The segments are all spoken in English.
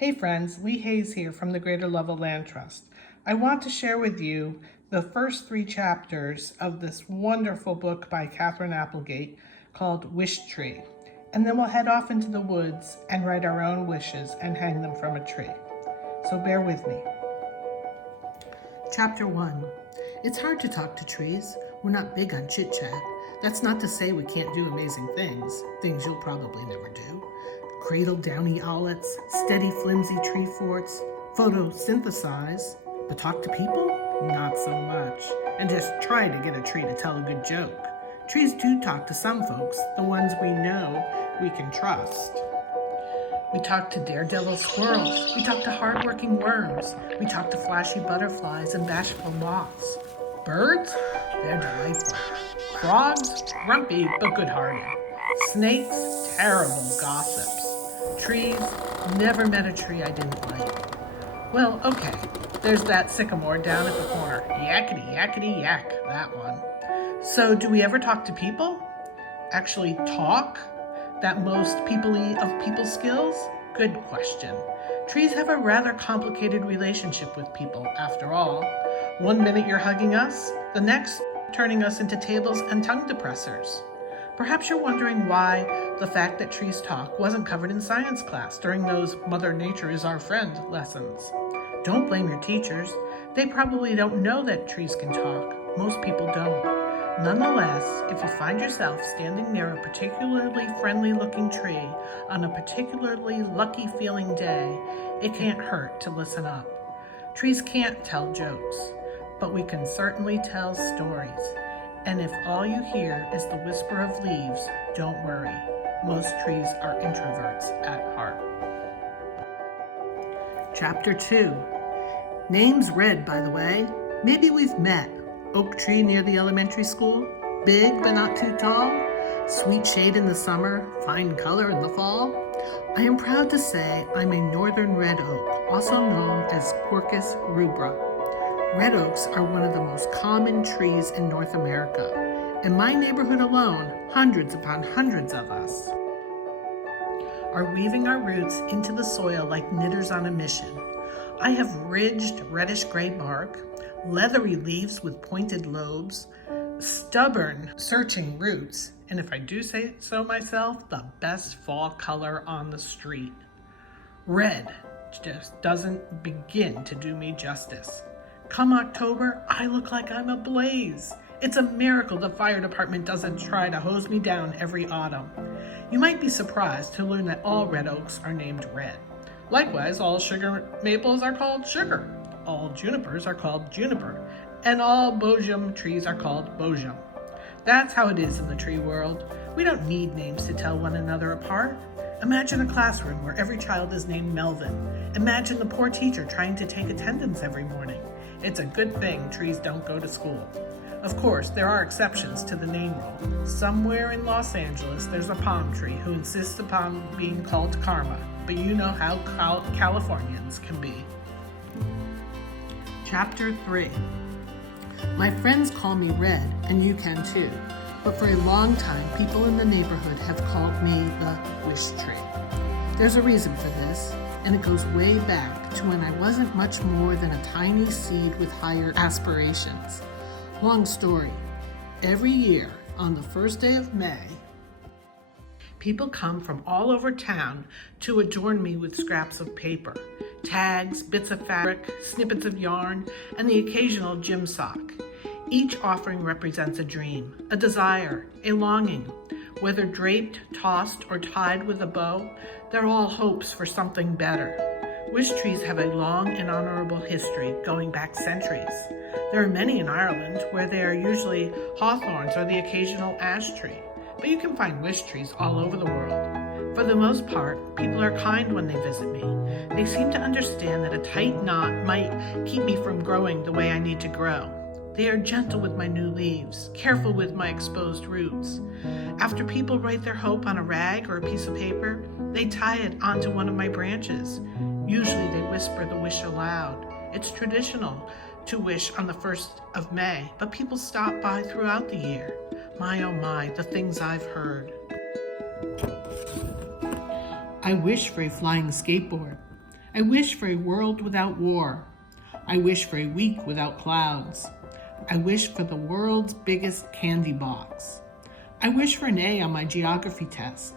Hey friends, Lee Hayes here from the Greater Lovell Land Trust. I want to share with you the first 3 chapters of this wonderful book by Katherine Applegate called Wishtree. And then we'll head off into the woods and write our own wishes and hang them from a tree. So bear with me. Chapter 1. It's hard to talk to trees. We're not big on chit-chat. That's not to say we can't do amazing things you'll probably never do. Cradle downy owlets, steady flimsy tree forts, photosynthesize. But talk to people? Not so much. And just try to get a tree to tell a good joke. Trees do talk to some folks, the ones we know we can trust. We talk to daredevil squirrels. We talk to hardworking worms. We talk to flashy butterflies and bashful moths. Birds? They're delightful. Frogs? Grumpy but good-hearted. Snakes? Terrible gossips. Trees? Never met a tree I didn't like. Well, okay, there's that sycamore down at the corner. Yakety, yakety, yak, that one. So do we ever talk to people? Actually talk? That most people-y of people skills? Good question. Trees have a rather complicated relationship with people, after all. One minute you're hugging us, the next turning us into tables and tongue depressors. Perhaps you're wondering why the fact that trees talk wasn't covered in science class during those Mother Nature is our friend lessons. Don't blame your teachers. They probably don't know that trees can talk. Most people don't. Nonetheless, if you find yourself standing near a particularly friendly-looking tree on a particularly lucky-feeling day, it can't hurt to listen up. Trees can't tell jokes, but we can certainly tell stories. And if all you hear is the whisper of leaves, don't worry. Most trees are introverts at heart. Chapter 2. Name's Red, by the way. Maybe we've met. Oak tree near the elementary school. Big but not too tall. Sweet shade in the summer. Fine color in the fall. I am proud to say I'm a northern red oak, also known as Quercus rubra. Red oaks are one of the most common trees in North America. In my neighborhood alone, hundreds upon hundreds of us are weaving our roots into the soil like knitters on a mission. I have ridged reddish-gray bark, leathery leaves with pointed lobes, stubborn, searching roots, and if I do say so myself, the best fall color on the street. Red just doesn't begin to do me justice. Come October, I look like I'm ablaze. It's a miracle the fire department doesn't try to hose me down every autumn. You might be surprised to learn that all red oaks are named red. Likewise, all sugar maples are called sugar. All junipers are called juniper. And all bogium trees are called bogium. That's how it is in the tree world. We don't need names to tell one another apart. Imagine a classroom where every child is named Melvin. Imagine the poor teacher trying to take attendance every morning. It's a good thing trees don't go to school. Of course, there are exceptions to the name rule. Somewhere in Los Angeles, there's a palm tree who insists upon being called Karma, but you know how Californians can be. Chapter 3. My friends call me Red, and you can too. But for a long time, people in the neighborhood have called me the Wish Tree. There's a reason for this, and it goes way back to when I wasn't much more than a tiny seed with higher aspirations. Long story. Every year, on the first day of May, people come from all over town to adorn me with scraps of paper, tags, bits of fabric, snippets of yarn, and the occasional gym sock. Each offering represents a dream, a desire, a longing. Whether draped, tossed, or tied with a bow, they're all hopes for something better. Wish trees have a long and honorable history going back centuries. There are many in Ireland where they are usually hawthorns or the occasional ash tree, but you can find wish trees all over the world. For the most part, people are kind when they visit me. They seem to understand that a tight knot might keep me from growing the way I need to grow. They are gentle with my new leaves, careful with my exposed roots. After people write their hope on a rag or a piece of paper, they tie it onto one of my branches. Usually they whisper the wish aloud. It's traditional to wish on the 1st of May, but people stop by throughout the year. My oh my, the things I've heard. I wish for a flying skateboard. I wish for a world without war. I wish for a week without clouds. I wish for the world's biggest candy box. I wish for an A on my geography test.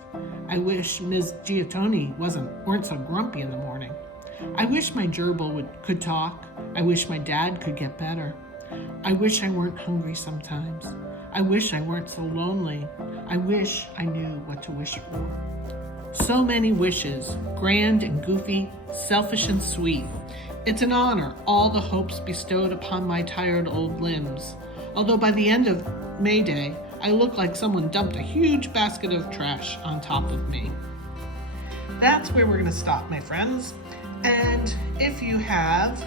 I wish Ms. Giotoni weren't so grumpy in the morning. I wish my gerbil could talk. I wish my dad could get better. I wish I weren't hungry sometimes. I wish I weren't so lonely. I wish I knew what to wish for. So many wishes, grand and goofy, selfish and sweet. It's an honor, all the hopes bestowed upon my tired old limbs. Although by the end of May Day, I look like someone dumped a huge basket of trash on top of me. That's where we're going to stop, my friends. And if you have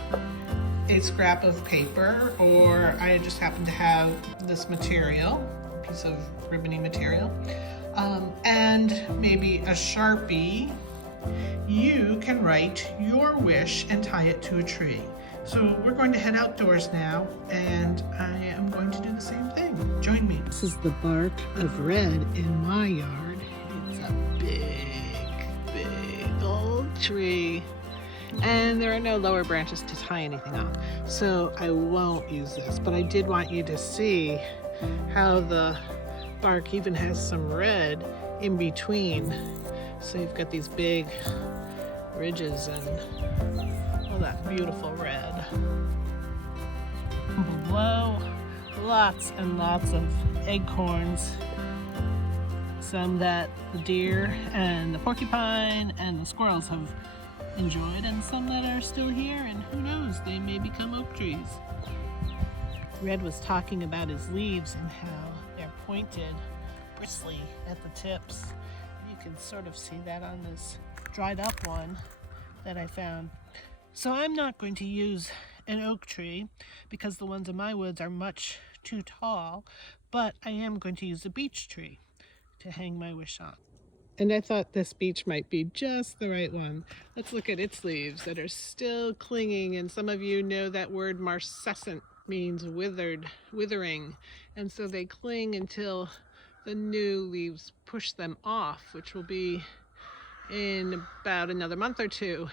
a scrap of paper, or I just happen to have this material, a piece of ribbony material, and maybe a Sharpie, you can write your wish and tie it to a tree. So we're going to head outdoors now, and I am going to do the same thing. Join me. This is the bark of red in my yard. It's a big old tree. And there are no lower branches to tie anything on, so I won't use this. But I did want you to see how the bark even has some red in between. So you've got these big ridges and all that beautiful red. Below, lots and lots of acorns. Some that the deer and the porcupine and the squirrels have enjoyed, and some that are still here, and who knows, they may become oak trees. Red was talking about his leaves and how they're pointed, bristly at the tips. You can sort of see that on this dried up one that I found. So I'm not going to use an oak tree because the ones in my woods are much too tall, but I am going to use a beech tree to hang my wish on. And I thought this beech might be just the right one. Let's look at its leaves that are still clinging, and some of you know that word marcescent means withering, and so they cling until the new leaves push them off, which will be in about another month or two.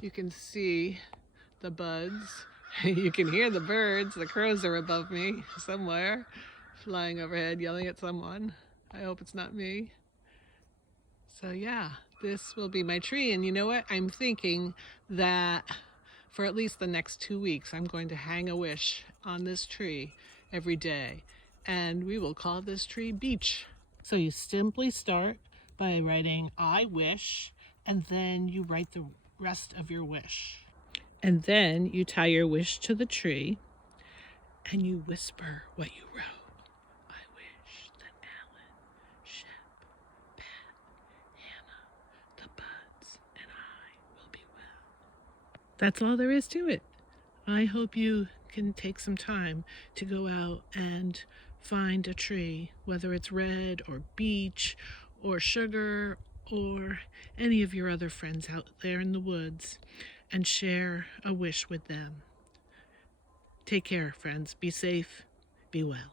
You can see the buds. You can hear the birds. The crows are above me somewhere, flying overhead, yelling at someone. I hope it's not me. So yeah, this will be my tree. And you know what? I'm thinking that for at least the next 2 weeks, I'm going to hang a wish on this tree every day. And we will call this tree Beech. So you simply start by writing I wish, and then you write the rest of your wish. And then you tie your wish to the tree, and you whisper what you wrote. I wish that Alan, Shep, Pat, Hannah, the buds, and I will be well. That's all there is to it. I hope you can take some time to go out and find a tree, whether it's red or beech or sugar or any of your other friends out there in the woods, and share a wish with them. Take care, friends. Be safe. Be well.